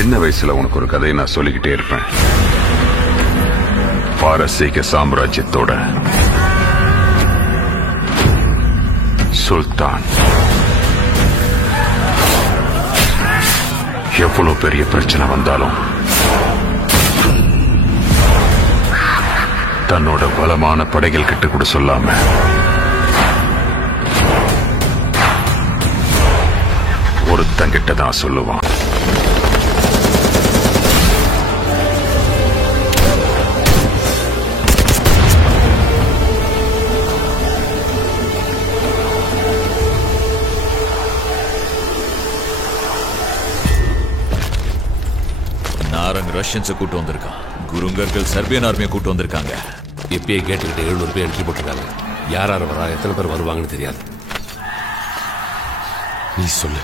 சின்ன வயசுல உனக்கு ஒரு கதையை நான் சொல்லிக்கிட்டே இருப்பேன். பாரசீக சாம்ராஜ்யத்தோட சுல்தான் எவ்வளவு பெரிய பிரச்சனை வந்தாலும் தன்னோட பலமான படைகள் கிட்ட கூட சொல்லாம ஒருத்தங்கிட்ட தான் சொல்லுவான். நாரங் ரஷ்யன்ஸை கூட்டு வந்திருக்கான். குருங்கர்கள் சர்பியன் ஆர்மியை கூட்டு வந்திருக்காங்க. இப்பயே கேட்டுக்கிட்டு 700 பேர் எழுதி போட்டிருக்காங்க. யார் யார் வரா, எத்தனை பேர் வருவாங்கன்னு தெரியாது. நீ சொல்லு,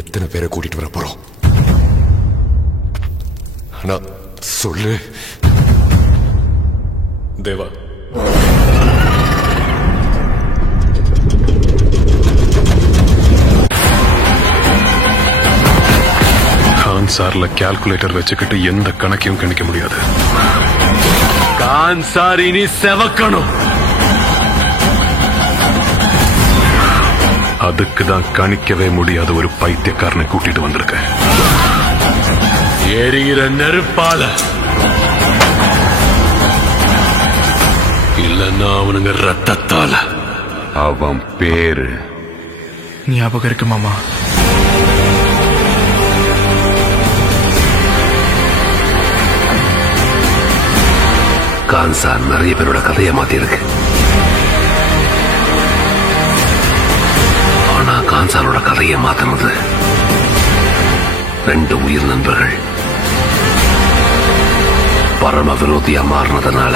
எத்தனை பேரை கூட்டிட்டு வர போறோம்? ஆனா சொல்லு தேவா. கான்சார்ல கால்குலேட்டர் வச்சுக்கிட்டு எந்த கணக்கையும் கணிக்க முடியாது. கான்சார் இனி செவக்கணும். அதுக்கு தான் கணிக்கவே முடியாத ஒரு பைத்தியக்காரனை கூட்டிட்டு வந்திருக்க. எரிகிற நெருப்பால இல்லன்னா அவனுங்க ரத்தத்தால. அவன் பேரு ஞாபகம் இருக்கு மாமா. கான்சார் நிறைய பேரோட கதையை மாத்தி இருக்கு. ஆனா கான்சாரோட கதையை மாத்தினது 2 உயிர் நண்பர்கள் பரம விரோதியா மாறினதுனால.